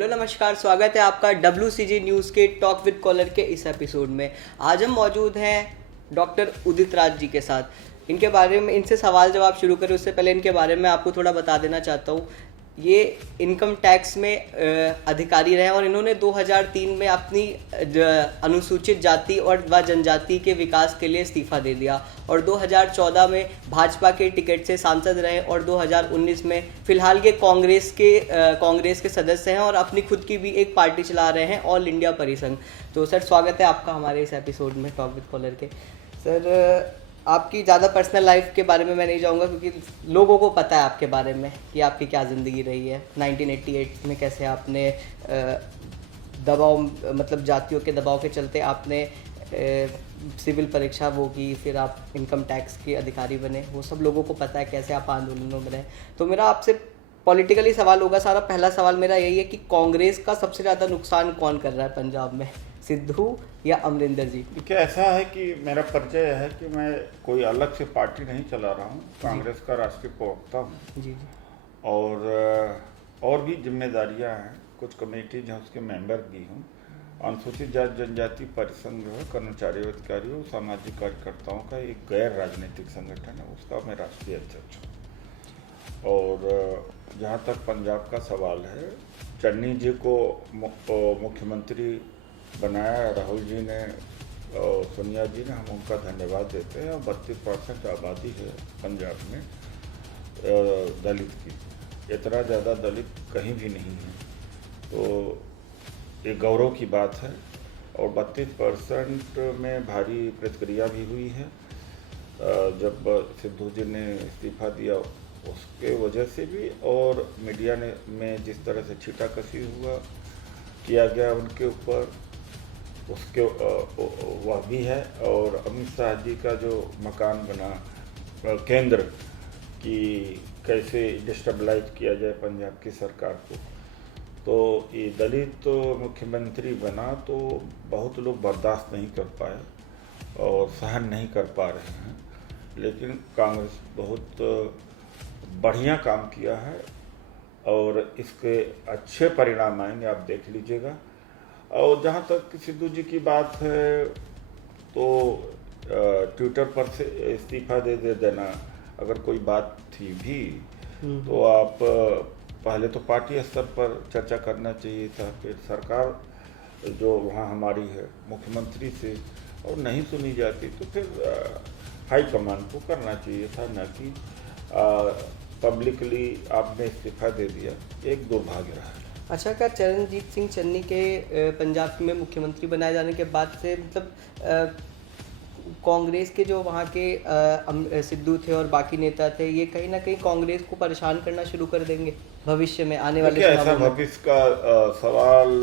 Hello नमस्कार, स्वागत है आपका WCG न्यूज़ के टॉक विद कॉलर के इस एपिसोड में। आज हम मौजूद हैं डॉक्टर उदित राज जी के साथ। इनके बारे में इनसे सवाल जवाब शुरू करें उससे पहले इनके बारे में आपको थोड़ा बता देना चाहता हूँ। ये इनकम टैक्स में अधिकारी रहे और इन्होंने 2003 में अपनी अनुसूचित जाति और व जनजाति के विकास के लिए इस्तीफा दे दिया और 2014 में भाजपा के टिकट से सांसद रहे और 2019 में फिलहाल ये कांग्रेस के सदस्य हैं और अपनी खुद की भी एक पार्टी चला रहे हैं, ऑल इंडिया परिसंघ। तो सर, स्वागत है आपका हमारे इस एपिसोड में टॉक विद कॉलर के। सर, आपकी ज़्यादा पर्सनल लाइफ के बारे में मैं नहीं जाऊँगा क्योंकि लोगों को पता है आपके बारे में कि आपकी क्या ज़िंदगी रही है। 1988 में कैसे आपने दबाव, मतलब जातियों के दबाव के चलते आपने सिविल परीक्षा वो की, फिर आप इनकम टैक्स के अधिकारी बने, वो सब लोगों को पता है कैसे आप आंदोलनों में रहे। तो मेरा आपसे पॉलिटिकली सवाल होगा सारा। पहला सवाल मेरा यही है कि कांग्रेस का सबसे ज़्यादा नुकसान कौन कर रहा है पंजाब में, सिद्धू या अमरिंदर जी? देखिए, ऐसा है कि मेरा परिचय है कि मैं कोई अलग से पार्टी नहीं चला रहा हूँ, कांग्रेस का राष्ट्रीय प्रवक्ता हूँ जी। और भी जिम्मेदारियाँ हैं, कुछ कमेटीज हैं उसके मेंबर भी हूँ। अनुसूचित जाति जनजाति परिसंघ जो है कर्मचारी अधिकारियों सामाजिक कार्यकर्ताओं का एक गैर राजनीतिक संगठन है, उसका मैं राष्ट्रीय अध्यक्ष हूँ। और जहाँ तक पंजाब का सवाल है, चन्नी जी को मुख्यमंत्री बनाया राहुल जी ने और सोनिया जी ने, हम उनका धन्यवाद देते हैं। और 32% आबादी है पंजाब में दलित की, इतना ज़्यादा दलित कहीं भी नहीं है, तो ये गौरव की बात है। और 32% में भारी प्रतिक्रिया भी हुई है। जब सिद्धू जी ने इस्तीफा दिया उसके वजह से भी, और मीडिया ने में जिस तरह से छीटाकशी किया गया उनके ऊपर, उसके वह भी है। और अमित शाह जी का जो मकान बना केंद्र की, कैसे डिस्टेबलाइज किया जाए पंजाब की सरकार को, तो ये दलित तो मुख्यमंत्री बना तो बहुत लोग बर्दाश्त नहीं कर पाए और सहन नहीं कर पा रहे हैं। लेकिन कांग्रेस बहुत बढ़िया काम किया है और इसके अच्छे परिणाम आएंगे, आप देख लीजिएगा। और जहाँ तक सिद्धू जी की बात है, तो ट्विटर पर से इस्तीफा दे देना अगर कोई बात थी भी, तो आप पहले तो पार्टी स्तर पर चर्चा करना चाहिए था, फिर सरकार जो वहाँ हमारी है मुख्यमंत्री से, और नहीं सुनी जाती तो फिर हाई कमान को करना चाहिए था, न कि पब्लिकली आपने इस्तीफा दे दिया। एक दुर्भाग्य रहा। अच्छा, क्या चरणजीत सिंह चन्नी के पंजाब में मुख्यमंत्री बनाए जाने के बाद से, मतलब कांग्रेस के जो वहाँ के सिद्धू थे और बाकी नेता थे, ये कहीं ना कहीं कांग्रेस को परेशान करना शुरू कर देंगे भविष्य में, आने वाले समय में? ऐसा भविष्य का सवाल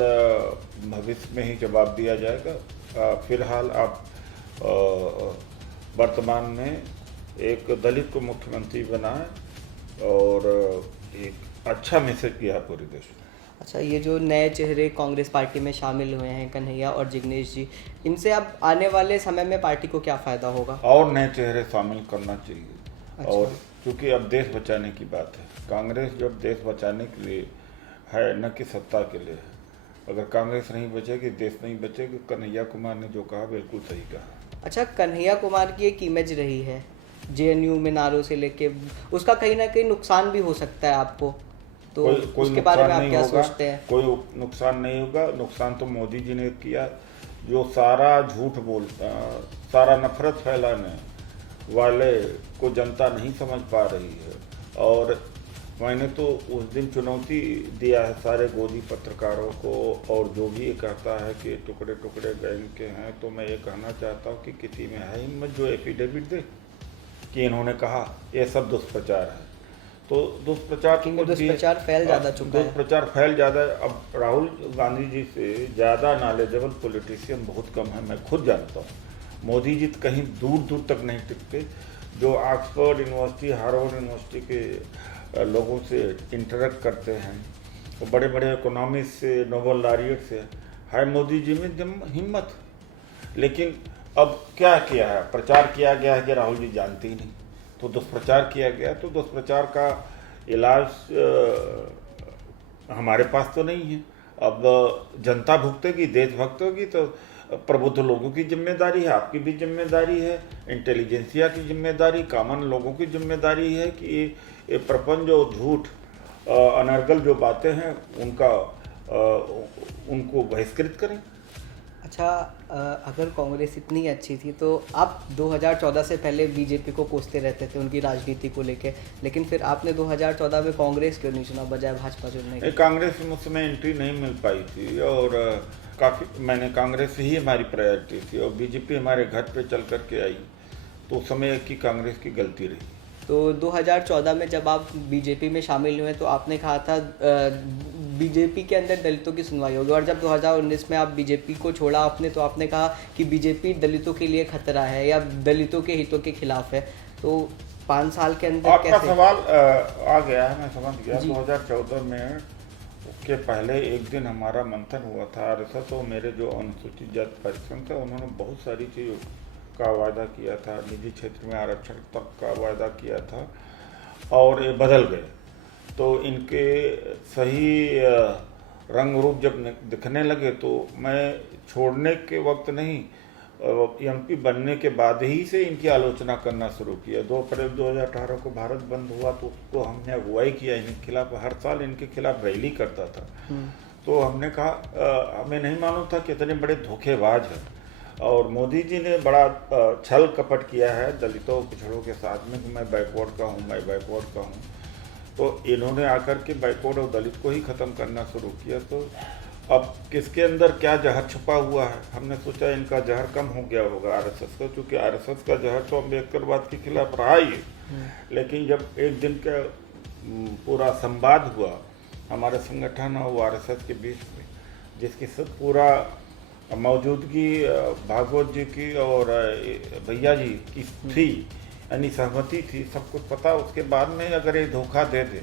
भविष्य में ही जवाब दिया जाएगा। फिलहाल आप वर्तमान में एक दलित को मुख्यमंत्री बनाए और एक अच्छा मैसेज किया पूरे देश में। अच्छा, ये जो नए चेहरे कांग्रेस पार्टी में शामिल हुए हैं, कन्हैया और जिग्नेश जी, इनसे अब आने वाले समय में पार्टी को क्या फ़ायदा होगा? और नए चेहरे शामिल करना चाहिए। अच्छा। और क्योंकि अब देश बचाने की बात है, कांग्रेस जब देश बचाने के लिए है, न कि सत्ता के लिए है। अगर कांग्रेस नहीं बचेगी, देश नहीं बचेगी। कन्हैया कुमार ने जो कहा बिल्कुल सही कहा। अच्छा, कन्हैया कुमार की एक इमेज रही है JNU में नारों से लेके, उसका कहीं ना कहीं नुकसान भी हो सकता है आपको, तो कोई उसके बारे में आप क्या सोचते हैं? कोई नुकसान नहीं होगा। नुकसान तो मोदी जी ने किया, जो सारा झूठ बोलता, सारा नफरत फैलाने वाले को जनता नहीं समझ पा रही है। और मैंने तो उस दिन चुनौती दिया है सारे गोदी पत्रकारों को, और जो भी ये कहता है कि टुकड़े टुकड़े गैंग के हैं, तो मैं ये कहना चाहता हूँ कि किसी में है हिम्मत जो एफिडेविट दे कि इन्होंने कहा ये सब दुष्प्रचार है। तो दुष्प्रचार फैल ज़्यादा चुका है। दुष्प्रचार फैल ज़्यादा। अब राहुल गांधी जी से ज़्यादा नॉलेजेबल पॉलिटिशियन बहुत कम है, मैं खुद जानता हूँ। मोदी जी कहीं दूर दूर तक नहीं टिकते। जो ऑक्सफोर्ड यूनिवर्सिटी, हार्वर्ड यूनिवर्सिटी के लोगों से इंटरेक्ट करते हैं, तो बड़े बड़े इकोनॉमिस्ट से, नोबल लॉरियट से, है मोदी जी में हिम्मत। लेकिन अब क्या किया है? प्रचार किया गया है कि राहुल जी जानते ही नहीं, तो दुष्प्रचार किया गया। तो दुष्प्रचार का इलाज हमारे पास तो नहीं है। अब जनता भुगतेगी, देशभक्त होगी, तो प्रबुद्ध लोगों की जिम्मेदारी है, आपकी भी जिम्मेदारी है, इंटेलिजेंसिया की जिम्मेदारी, कॉमन लोगों की जिम्मेदारी है कि ये प्रपंच और झूठ, अनर्गल जो बातें हैं उनको बहिष्कृत करें। अच्छा, अगर कांग्रेस इतनी अच्छी थी तो आप 2014 से पहले बीजेपी को कोसते रहते थे उनकी राजनीति को लेके, लेकिन फिर आपने 2014 में कांग्रेस क्यों नहीं चुना बजाय भाजपा चुनने के? कांग्रेस में उस समय एंट्री नहीं मिल पाई थी और काफ़ी मैंने कांग्रेस ही हमारी प्रायोरिटी थी और बीजेपी हमारे घर पे चल करके आई, तो उस समय की कांग्रेस की गलती रही। तो 2014 में जब आप बीजेपी में शामिल हुए तो आपने कहा था बीजेपी के अंदर दलितों की सुनवाई होगी, और जब 2019 में आप बीजेपी को छोड़ा आपने तो आपने कहा कि बीजेपी दलितों के लिए खतरा है या दलितों के हितों के खिलाफ है। तो 5 साल के अंदर आपका कैसे? सवाल आ गया है, मैं समझ गया। 2014 में उसके पहले एक दिन हमारा मंथन हुआ था आरएसएस और मेरे जो अनुसूचित जाति परिषद थे उन्होंने बहुत सारी चीज़ों का वायदा किया था, निजी क्षेत्र में आरक्षण तक का वायदा किया था और ये बदल गए। तो इनके सही रंग रूप जब दिखने लगे तो मैं छोड़ने के वक्त नहीं, एमपी बनने के बाद ही से इनकी आलोचना करना शुरू किया। 2 अप्रैल 2018 को भारत बंद हुआ तो उसको हमने अगुवाई किया इनके खिलाफ, हर साल इनके खिलाफ रैली करता था। तो हमने कहा हमें नहीं मालूम था कि इतने बड़े धोखेबाज हैं और मोदी जी ने बड़ा छल कपट किया है दलितों पिछड़ों के साथ में कि मैं बैकवर्ड का हूँ, मैं बैकवर्ड का हूँ। तो इन्होंने आकर के बैकवर्ड और दलित को ही ख़त्म करना शुरू किया। तो अब किसके अंदर क्या जहर छुपा हुआ है, हमने सोचा इनका जहर कम हो गया होगा आरएसएस का, क्योंकि आरएसएस का जहर तो अम्बेडकरवाद के खिलाफ रहा ही है। लेकिन जब एक दिन का पूरा संवाद हुआ हमारे संगठन और आरएसएस के बीच में, जिसकी सब पूरा मौजूदगी भागवत जी की और भैया जी की थी, यानी सहमति थी, सब कुछ पता, उसके बाद में अगर ये धोखा दे दे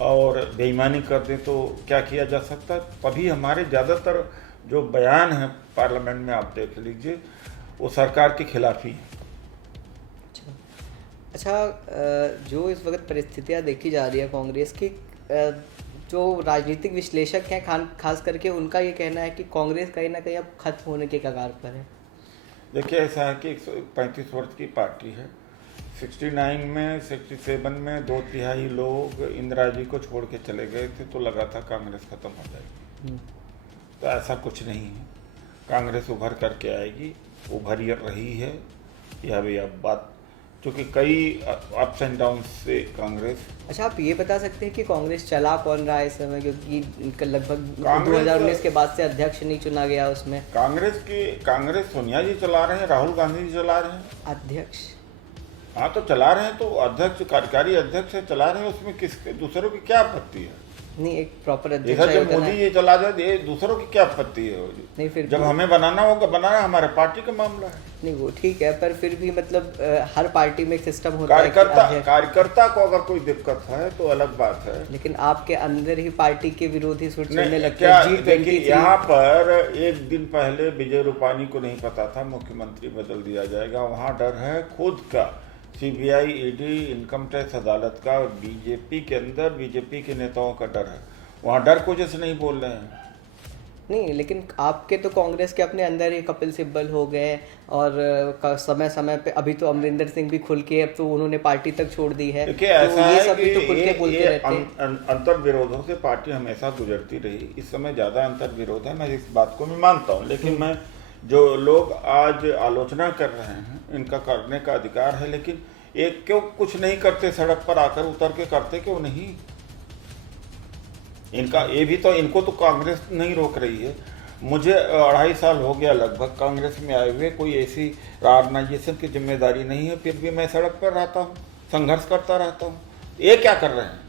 और बेईमानी कर दे तो क्या किया जा सकता है। तभी हमारे ज़्यादातर जो बयान हैं पार्लियामेंट में आप देख लीजिए वो सरकार के खिलाफ ही है। अच्छा, जो इस वक्त परिस्थितियाँ देखी जा रही है कांग्रेस की, जो राजनीतिक विश्लेषक हैं खास करके उनका ये कहना है कि कांग्रेस कहीं ना कहीं अब खत्म होने के कगार पर है। देखिए ऐसा है कि 135 वर्ष की पार्टी है, 69 में 67 में 2/3 लोग इंदिरा जी को छोड़ के चले गए थे, तो लगा था कांग्रेस खत्म हो जाएगी। तो ऐसा कुछ नहीं है, कांग्रेस उभर करके आएगी, उभर रही है। यह भी अब बात, क्योंकि कई अप्स एंड डाउन से कांग्रेस। अच्छा, आप ये बता सकते हैं कि कांग्रेस चला कौन रहा है इस समय, क्योंकि इनका लगभग 2019 के बाद से अध्यक्ष नहीं चुना गया उसमें। कांग्रेस सोनिया जी चला रहे हैं, राहुल गांधी जी चला रहे हैं अध्यक्ष। हाँ तो चला रहे हैं, तो अध्यक्ष कार्यकारी अध्यक्ष है, चला रहे हैं, उसमें किसके दूसरों की क्या आपत्ति है? नहीं, एक प्रॉपर अध्यक्ष इधर जब मोदी ये चला जाए, ये दूसरों की क्या आपत्ति है? नहीं, फिर जब हमें बनाना होगा, बनाना हमारे पार्टी का मामला है। नहीं, वो ठीक है, पर फिर भी मतलब हर पार्टी में एक सिस्टम होता है। कार्यकर्ता को अगर कोई दिक्कत है तो अलग बात है, लेकिन आपके अंदर ही पार्टी के विरोधी सुर चलने लगते हैं। देखिए यहाँ पर एक दिन पहले विजय रूपानी को नहीं पता था मुख्यमंत्री बदल दिया जाएगा, वहाँ डर है खुद का, सीबीआई, ईडी, इनकम टैक्स अदालत का, बीजेपी के अंदर बीजेपी के नेताओं का डर है, वहाँ डर को जैसे नहीं बोल रहे हैं। नहीं, लेकिन आपके तो कांग्रेस के अपने अंदर ही कपिल सिब्बल हो गए और समय समय पे अभी तो अमरिंदर सिंह भी खुल के, अब तो उन्होंने पार्टी तक छोड़ दी है। देखिए ऐसा है कि तो खुल के बोलते रहते हैं। अंतर विरोधों से पार्टी हमेशा गुजरती रही, इस समय ज़्यादा अंतर विरोध है, मैं इस बात को भी मानता हूँ। लेकिन मैं जो लोग आज आलोचना कर रहे हैं इनका करने का अधिकार है, लेकिन एक क्यों कुछ नहीं करते, सड़क पर आकर उतर के करते क्यों नहीं? इनका ये भी तो, इनको तो कांग्रेस नहीं रोक रही है। मुझे 2.5 साल हो गया लगभग कांग्रेस में आए हुए, कोई ऐसी ऑर्गेनाइजेशन की जिम्मेदारी नहीं है, फिर भी मैं सड़क पर रहता हूँ, संघर्ष करता रहता हूँ। ये क्या कर रहे हैं?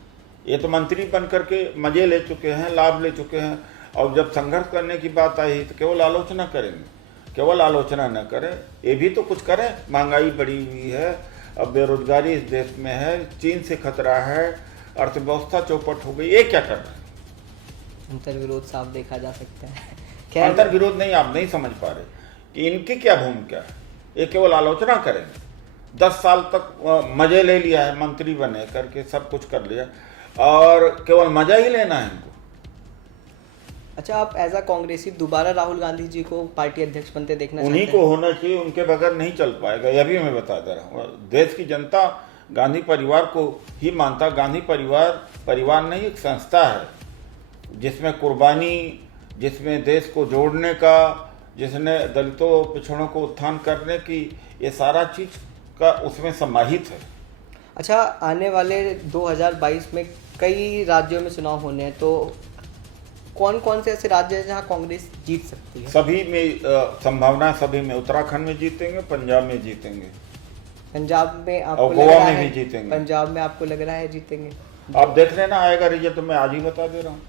ये तो मंत्री बन करके मजे ले चुके हैं, लाभ ले चुके हैं, और जब संघर्ष करने की बात आई तो केवल आलोचना करेंगे। केवल आलोचना न करें, ये भी तो कुछ करें। महंगाई बढ़ी हुई है, अब बेरोजगारी इस देश में है, चीन से खतरा है, अर्थव्यवस्था चौपट हो गई, ये क्या कर रहे हैं? अंतर विरोध साफ देखा जा सकता है। अंतर विरोध नहीं, आप नहीं समझ पा रहे कि इनकी क्या भूमिका है। ये केवल आलोचना करेंगे। 10 साल तक मजे ले लिया है, मंत्री बने करके सब कुछ कर लिया, और केवल मजा ही लेना है इनको। अच्छा, आप एज अ कांग्रेसी दोबारा राहुल गांधी जी को पार्टी अध्यक्ष बनते देखना उन्हीं चाहते को हैं? होना चाहिए, उनके बगैर नहीं चल पाएगा। यह भी मैं बता दे रहा हूँ, देश की जनता गांधी परिवार को ही मानता। गांधी परिवार नहीं, एक संस्था है जिसमें कुर्बानी, जिसमें देश को जोड़ने का, जिसने दलितों पिछड़ों को उत्थान करने की, ये सारा चीज का उसमें समाहित है। अच्छा, आने वाले 2022 में कई राज्यों में चुनाव होने हैं, तो कौन कौन से ऐसे राज्य हैं जहां कांग्रेस जीत सकती है? सभी में संभावना, सभी में। उत्तराखंड में जीतेंगे, पंजाब में जीतेंगे, पंजाब में आपको और लग गोवा रहा में है? भी जीतेंगे। पंजाब में आपको लग रहा है जीतेंगे? आप देख लेना, आएगा रिजल्ट, तो मैं आज ही बता दे रहा हूँ।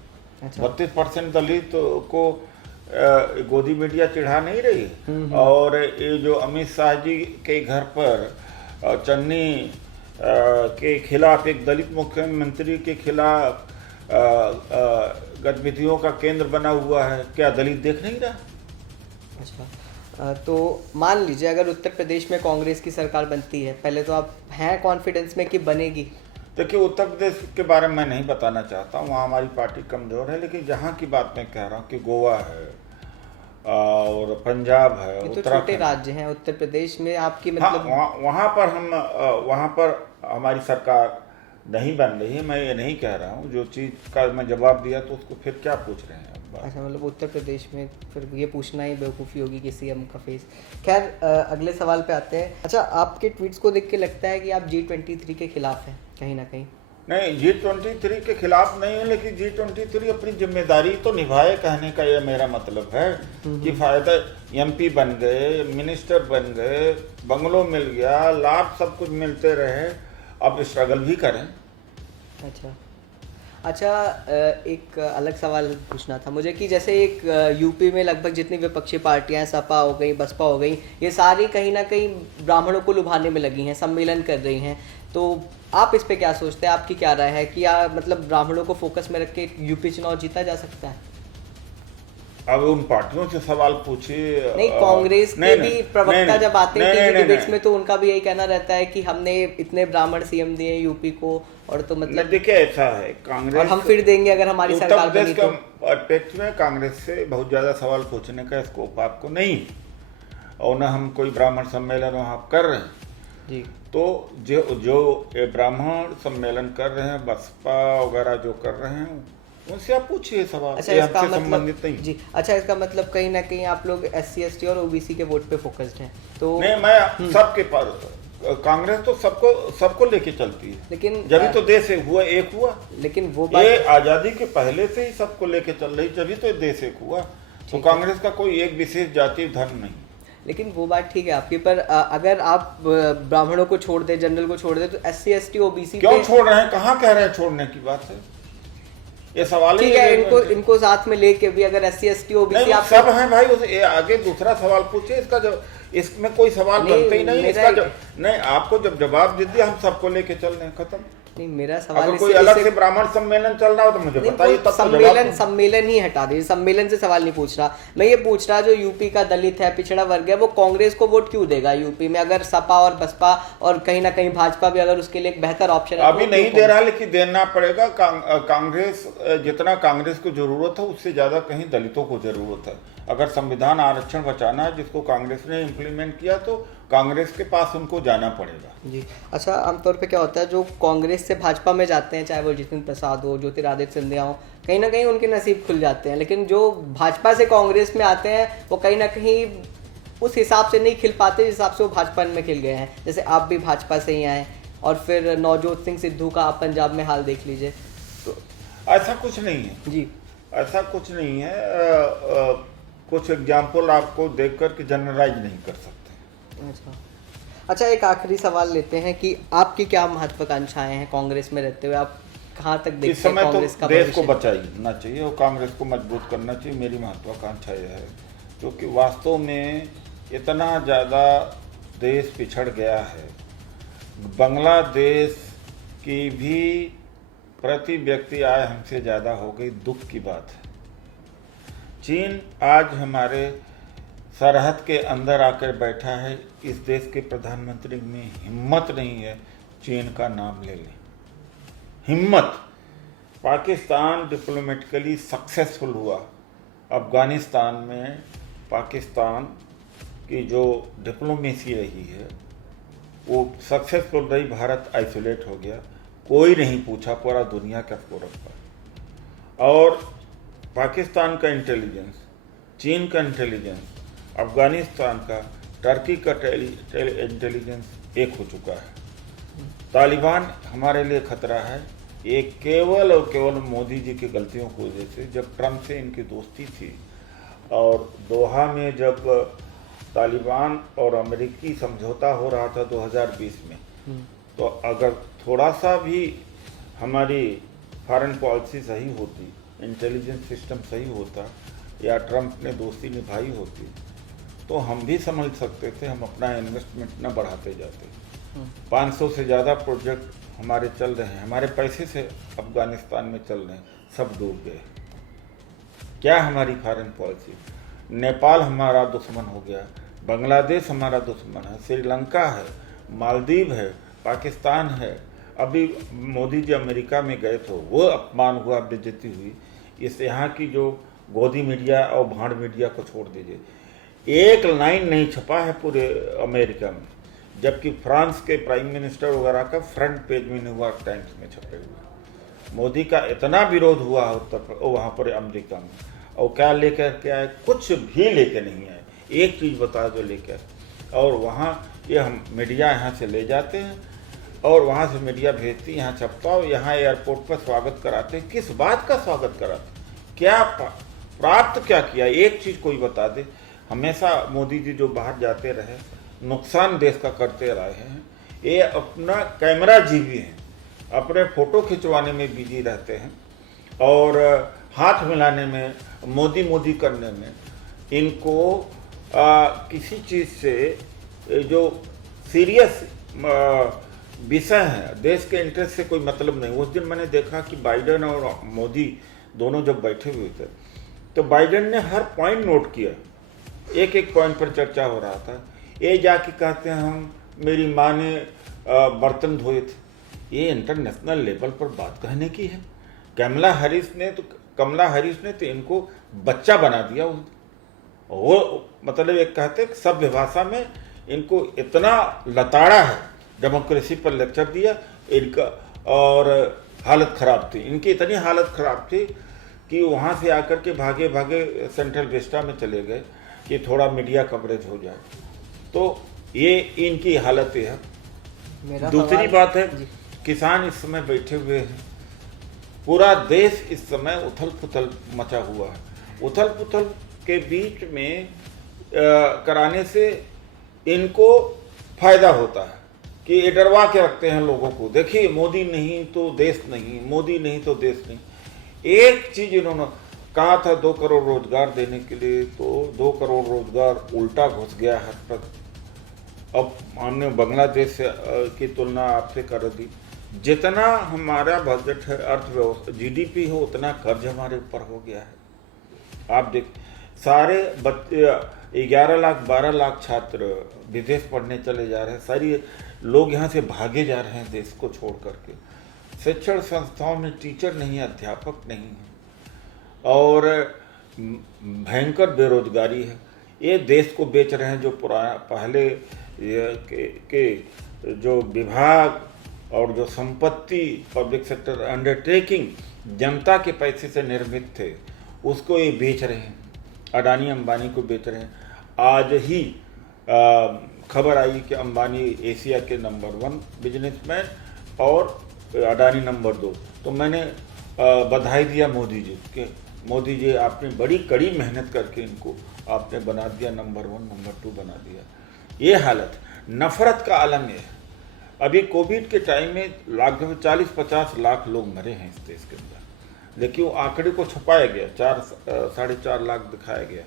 अच्छा। 32% दलित को गोदी मीडिया चिढ़ा नहीं रही। और ये जो अमित शाह जी के घर पर चन्नी के खिलाफ, एक दलित मुख्यमंत्री के खिलाफ गतिविधियों का केंद्र बना हुआ है, क्या दलित देख नहीं रहा? अच्छा, तो मान लीजिए अगर उत्तर प्रदेश में कांग्रेस की सरकार बनती है, पहले तो आप हैं कॉन्फिडेंस में कि बनेगी? देखिए, उत्तर प्रदेश के बारे में मैं नहीं बताना चाहता हूँ, वहाँ हमारी पार्टी कमजोर है। लेकिन जहाँ की बात मैं कह रहा हूँ कि गोवा है और पंजाब है, ये तो छोटे उत्तराखंड, राज्य हैं। उत्तर प्रदेश में आपकी हाँ, मतलब वहाँ पर हमारी सरकार नहीं बन रही है। मैं ये नहीं कह रहा हूँ, जो चीज़ का मैं जवाब दिया तो उसको फिर क्या पूछ रहे हैं आप? अच्छा, मतलब उत्तर प्रदेश में फिर ये पूछना ही बेवकूफ़ी होगी कि सीएम का फेस। खैर, अगले सवाल पे आते हैं। अच्छा, आपके ट्वीट्स को देख के लगता है कि आप G23 के खिलाफ हैं कहीं ना कहीं? नहीं, G23 के खिलाफ नहीं है, लेकिन G23 अपनी जिम्मेदारी तो निभाए, कहने का यह मेरा मतलब है कि फायदा MP बन गए, मिनिस्टर बन गए, बंगलो मिल गया, लाभ सब कुछ मिलते रहे, अब स्ट्रगल भी करें। अच्छा, एक अलग सवाल पूछना था मुझे कि जैसे एक यूपी में लगभग जितनी विपक्षी पार्टियां, सपा हो गई, बसपा हो गई, ये सारी कहीं ना कहीं ब्राह्मणों को लुभाने में लगी हैं, सम्मेलन कर रही हैं। तो आप इस पे क्या सोचते हैं? आपकी क्या राय है कि मतलब ब्राह्मणों को फोकस में रख के यूपी चुनाव जीता जा सकता है? अब उन पार्टियों से सवाल पूछिए। नहीं, कांग्रेस के भी प्रवक्ता जब आते हैं टीवी डिबेट्स में, तो उनका भी यही कहना रहता है कि हमने इतने ब्राह्मण सीएम दिए यूपी को, और तो मतलब देखिए, ऐसा है, कांग्रेस और हम फिर देंगे अगर हमारी सरकार बनी तो। टेक्स्ट में कांग्रेस से बहुत ज्यादा सवाल पूछने का स्कोप आपको नहीं, और न हम कोई ब्राह्मण सम्मेलन वहाँ कर रहे हैं जी। तो जो ब्राह्मण सम्मेलन कर रहे हैं, बसपा वगैरह जो कर रहे हैं, उनसे आप पूछिए सवाल। अच्छा, इसका मतलब संबंधित नहीं जी। अच्छा, इसका मतलब कहीं ना कहीं आप लोग SC ST और OBC के वोट पे फोकस्ड हैं तो? नहीं, मैं सबके पास, कांग्रेस तो सबको लेके चलती है, लेकिन जब तो देश एक हुआ। लेकिन वो ये बात, आजादी के पहले से ही सबको लेके चल रही, जब तो देश एक हुआ। तो कांग्रेस का कोई एक विशेष जाति धर्म नहीं। लेकिन वो बात ठीक है आपकी, पर अगर आप ब्राह्मणों को छोड़ दे, जनरल को छोड़ दे, तो SC ST OBC क्यों छोड़ रहे हैं? कहाँ कह रहे हैं छोड़ने की बात है? ये सवाल ठीक है, इनको साथ में लेके भी अगर SC ST OBC आप सब हैं भाई, ये आगे दूसरा सवाल पूछिए। इसका जब इसमें कोई सवाल बनते ही नहीं। इसका नहीं, आपको जब जवाब दे दिया, हम सबको लेके चल रहे हैं, खत्म। नहीं, मेरा सवाल अगर कोई अलग से ब्राह्मण सम्मेलन चल रहा हो तो मुझे बताइए, तब सम्मेलन ही हटा दीजिए। सम्मेलन से सवाल नहीं पूछ रहा मैं, ये पूछ रहा जो यूपी का दलित है, पिछड़ा वर्ग है, वो कांग्रेस को वोट क्यों देगा यूपी में, अगर सपा और बसपा और कहीं ना कहीं भाजपा भी अगर उसके लिए एक बेहतर ऑप्शन है? अभी नहीं दे रहा, लेकिन देना पड़ेगा। कांग्रेस, जितना कांग्रेस को जरूरत है उससे ज्यादा कहीं दलितों को जरूरत है। अगर संविधान आरक्षण बचाना है, जिसको कांग्रेस ने इम्प्लीमेंट किया, तो कांग्रेस के पास उनको जाना पड़ेगा जी। अच्छा, आमतौर पे क्या होता है, जो कांग्रेस से भाजपा में जाते हैं, चाहे वो जितिन प्रसाद हो, ज्योतिरादित्य सिंधिया हो, कहीं ना कहीं उनके नसीब खुल जाते हैं। लेकिन जो भाजपा से कांग्रेस में आते हैं, वो कहीं ना कहीं उस हिसाब से नहीं खिल पाते जिस हिसाब से वो भाजपा में खिल गए हैं। जैसे आप भी भाजपा से ही आए, और फिर नवजोत सिंह सिद्धू का आप पंजाब में हाल देख लीजिए। तो ऐसा कुछ नहीं है जी, ऐसा कुछ नहीं है। कुछ एग्जाम्पल आपको देख कर के जनरलाइज नहीं कर सकते। अच्छा, एक आखिरी सवाल लेते हैं कि आपकी क्या महत्वाकांक्षाएं हैं कांग्रेस में रहते हुए? आप कहाँ तक देखते हैं इस समय कांग्रेस का तो देश भविष्य? को बचाना चाहिए और कांग्रेस को मजबूत करना चाहिए। मेरी महत्वाकांक्षा यह है, क्योंकि वास्तव में इतना ज़्यादा देश पिछड़ गया है। बांग्लादेश की भी प्रति व्यक्ति आय हमसे ज़्यादा हो गई, दुख की बात है। चीन आज हमारे सरहद के अंदर आकर बैठा है। इस देश के प्रधानमंत्री में हिम्मत नहीं है चीन का नाम ले लें। हिम्मत। पाकिस्तान डिप्लोमेटिकली सक्सेसफुल हुआ, अफगानिस्तान में पाकिस्तान की जो डिप्लोमेसी रही है वो सक्सेसफुल रही, भारत आइसोलेट हो गया, कोई नहीं पूछा, पूरा दुनिया का फोरम पर। और पाकिस्तान का इंटेलिजेंस, चीन का इंटेलिजेंस, अफगानिस्तान का, टर्की का इंटेलिजेंस एक हो चुका है। तालिबान हमारे लिए खतरा है, ये केवल और केवल मोदी जी की गलतियों की वजह से। जब ट्रंप से इनकी दोस्ती थी और दोहा में जब तालिबान और अमेरिकी समझौता हो रहा था 2020 में, तो अगर थोड़ा सा भी हमारी फॉरेन पॉलिसी सही होती, इंटेलिजेंस सिस्टम सही होता, या ट्रंप ने दोस्ती निभाई होती, तो हम भी समझ सकते थे, हम अपना इन्वेस्टमेंट न बढ़ाते जाते। 500 से ज़्यादा प्रोजेक्ट हमारे चल रहे हैं, हमारे पैसे से अफगानिस्तान में चल रहे हैं, सब डूब गए। क्या हमारी फॉरेन पॉलिसी? नेपाल हमारा दुश्मन हो गया, बांग्लादेश हमारा दुश्मन है, श्रीलंका है, मालदीव है, पाकिस्तान है। अभी मोदी जी अमेरिका में गए तो वो अपमान हुआ, बेइज्जती हुई। इस यहाँ की जो गोदी मीडिया और भांड मीडिया को छोड़ दीजिए, एक लाइन नहीं छपा है पूरे अमेरिका में, जबकि फ्रांस के प्राइम मिनिस्टर वगैरह का फ्रंट पेज में न्यूयॉर्क टाइम्स में छपे हुए। मोदी का इतना विरोध हुआ वहाँ पर अमेरिका में, और क्या लेकर के आए? कुछ भी लेके नहीं आए। एक चीज़ बता दो लेकर, और वहाँ ये हम मीडिया यहाँ से ले जाते हैं और वहाँ से मीडिया भेजती, यहाँ छपता, और यहाँ एयरपोर्ट पर स्वागत कराते हैं। किस बात का स्वागत कराते? क्या प्राप्त क्या किया? एक चीज़ कोई बता दे। हमेशा मोदी जी जो बाहर जाते रहे, नुकसान देश का करते रहे हैं। ये अपना कैमरा जीवी हैं, अपने फ़ोटो खिंचवाने में बिजी रहते हैं और हाथ मिलाने में, मोदी मोदी करने में। इनको किसी चीज़ से जो सीरियस विषय है, देश के इंटरेस्ट से कोई मतलब नहीं। उस दिन मैंने देखा कि बाइडेन और मोदी दोनों जब बैठे हुए थे, तो बाइडेन ने हर पॉइंट नोट किया, एक एक पॉइंट पर चर्चा हो रहा था। ये जाके कहते हैं हम, मेरी माँ ने बर्तन धोए थे। ये इंटरनेशनल लेवल पर बात कहने की है। कमला हैरिस ने तो इनको बच्चा बना दिया। वो मतलब एक कहते सभ्य भाषा में इनको इतना लताड़ा है, डेमोक्रेसी पर लेक्चर दिया इनका, और हालत ख़राब थी इनकी। इतनी हालत ख़राब थी कि वहाँ से आकर के भागे भागे सेंट्रल विस्टा में चले गए कि थोड़ा मीडिया कवरेज हो जाए। तो ये इनकी हालत है। दूसरी बात है, किसान इस समय बैठे हुए हैं, पूरा देश इस समय उथल पुथल मचा हुआ है। उथल पुथल के बीच में कराने से इनको फायदा होता है कि ये डरवा के रखते हैं लोगों को। देखिए, मोदी नहीं तो देश नहीं, मोदी नहीं तो देश नहीं। एक चीज इन्होंने कहा था 2 करोड़ रोजगार देने के लिए, तो 2 करोड़ रोजगार उल्टा घुस गया हाथ पर। अब हमने बांग्लादेश से की तुलना आपसे कर दी। जितना हमारा बजट है, अर्थव्यवस्था जीडीपी हो, उतना कर्ज हमारे ऊपर हो गया है। आप देख, सारे बच्चे 11 लाख 12 लाख छात्र विदेश पढ़ने चले जा रहे हैं। सारी लोग यहाँ से भागे जा रहे हैं देश को छोड़ करके। शिक्षण संस्थाओं में टीचर नहीं है, अध्यापक नहीं है, और भयंकर बेरोजगारी है। ये देश को बेच रहे हैं। जो पहले के जो विभाग और जो संपत्ति, पब्लिक सेक्टर अंडरटेकिंग जनता के पैसे से निर्मित थे, उसको ये बेच रहे हैं, अडानी अंबानी को बेच रहे हैं। आज ही खबर आई कि अंबानी एशिया के नंबर 1 बिजनेसमैन और अडानी नंबर 2। तो मैंने बधाई दिया मोदी जी के, मोदी जी आपने बड़ी कड़ी मेहनत करके इनको आपने बना दिया, नंबर 1 नंबर 2 बना दिया। ये हालत नफरत का आलम है। अभी कोविड के टाइम में लगभग 40-50 लाख लोग मरे हैं इस देश के अंदर, लेकिन वो आंकड़े को छुपाया गया, 4-4.5 लाख दिखाया गया।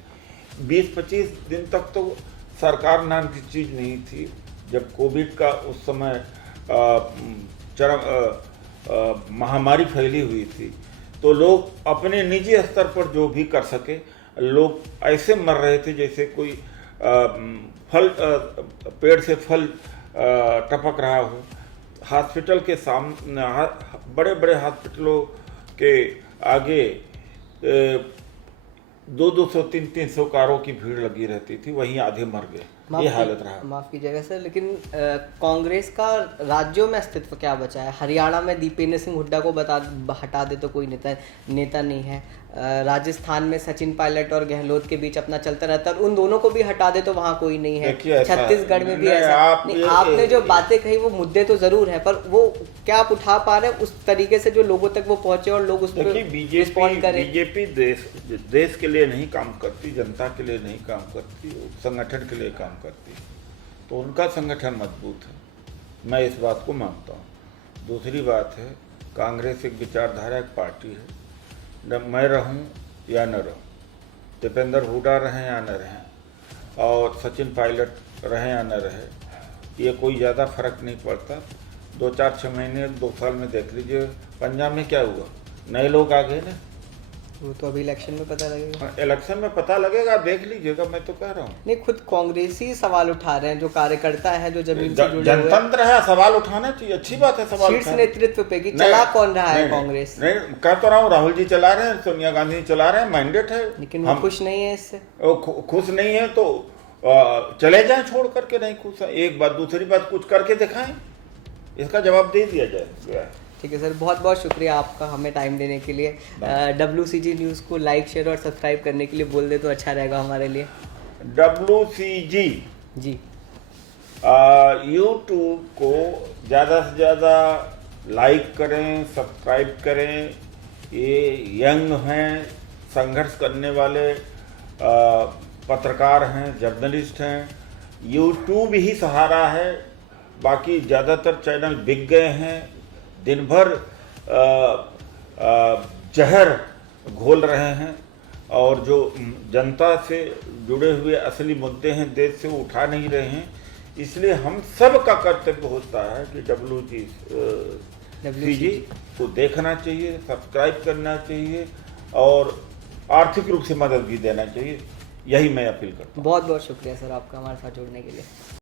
20-25 दिन तक तो सरकार नाम की चीज़ नहीं थी। जब कोविड का उस समय चरम महामारी फैली हुई थी, तो लोग अपने निजी स्तर पर जो भी कर सके, लोग ऐसे मर रहे थे जैसे कोई फल पेड़ से फल टपक रहा हो। हॉस्पिटल के सामने, बड़े बड़े हॉस्पिटलों के आगे 200 300 कारों की भीड़ लगी रहती थी, वहीं आधे मर गए। ये हालत रहा। माफ कीजिएगा सर, लेकिन कांग्रेस का राज्यों में अस्तित्व क्या बचा है? हरियाणा में दीपेंद्र सिंह हुड्डा को हटा दे तो कोई नेता नहीं है। राजस्थान में सचिन पायलट और गहलोत के बीच अपना चलता रहता है, और उन दोनों को भी हटा दे तो वहाँ कोई नहीं है। छत्तीसगढ़ में भी ऐसा आपने जो बातें कही वो मुद्दे तो जरूर है, पर वो क्या आप उठा पा रहे हैं उस तरीके से जो लोगों तक वो पहुंचे और लोग उस पर रिस्पॉन्ड करें? बीजेपी देश के लिए नहीं काम करती, जनता के लिए नहीं काम करती, संगठन के लिए काम करती है, तो उनका संगठन मजबूत है, मैं इस बात को मानता हूँ। दूसरी बात है, कांग्रेस एक विचारधारा, एक पार्टी है, न मैं रहूं या न रहूं, दीपेंद्र हुड्डा रहें या न रहें, और सचिन पायलट रहें या न रहे, ये कोई ज़्यादा फर्क नहीं पड़ता। 2-4-6 महीने 2 साल में देख लीजिए पंजाब में क्या हुआ, नए लोग आ गए ना। वो तो अभी इलेक्शन में पता लगेगा। इलेक्शन में पता लगेगा, देख लीजिएगा, मैं तो कह रहा हूँ। नहीं, खुद कांग्रेसी सवाल उठा रहे हैं, जो कार्यकर्ता है, जो जमीन से जुड़े हुए हैं। जनतंत्र है, सवाल उठाना चाहिए, अच्छी बात है सवाल। शीर्ष नेतृत्व पे कि चला कौन रहा है कांग्रेस? नहीं, कह तो रहा हूँ, राहुल जी चला रहे हैं, सोनिया गांधी चला रहे हैं, मैंडेट है। लेकिन वो खुश नहीं है इससे। खुश नहीं है तो चले जाएं छोड़ करके, नहीं खुश है, एक बात। दूसरी बात, कुछ करके दिखाएं, इसका जवाब दे दिया जाए। ठीक है सर, बहुत बहुत शुक्रिया आपका हमें टाइम देने के लिए। WCG न्यूज़ को लाइक, शेयर और सब्सक्राइब करने के लिए बोल दे तो अच्छा रहेगा हमारे लिए। WCG जी यूट्यूब को ज़्यादा से ज़्यादा लाइक करें, सब्सक्राइब करें। ये यंग हैं, संघर्ष करने वाले पत्रकार हैं, जर्नलिस्ट हैं, यूट्यूब ही सहारा है, बाकी ज़्यादातर चैनल बिक गए हैं, दिन भर जहर घोल रहे हैं, और जो जनता से जुड़े हुए असली मुद्दे हैं देश से, वो उठा नहीं रहे हैं। इसलिए हम सब का कर्तव्य होता है कि WCG को देखना चाहिए, सब्सक्राइब करना चाहिए, और आर्थिक रूप से मदद भी देना चाहिए। यही मैं अपील करता हूँ। बहुत बहुत शुक्रिया सर आपका हमारे साथ जुड़ने के लिए।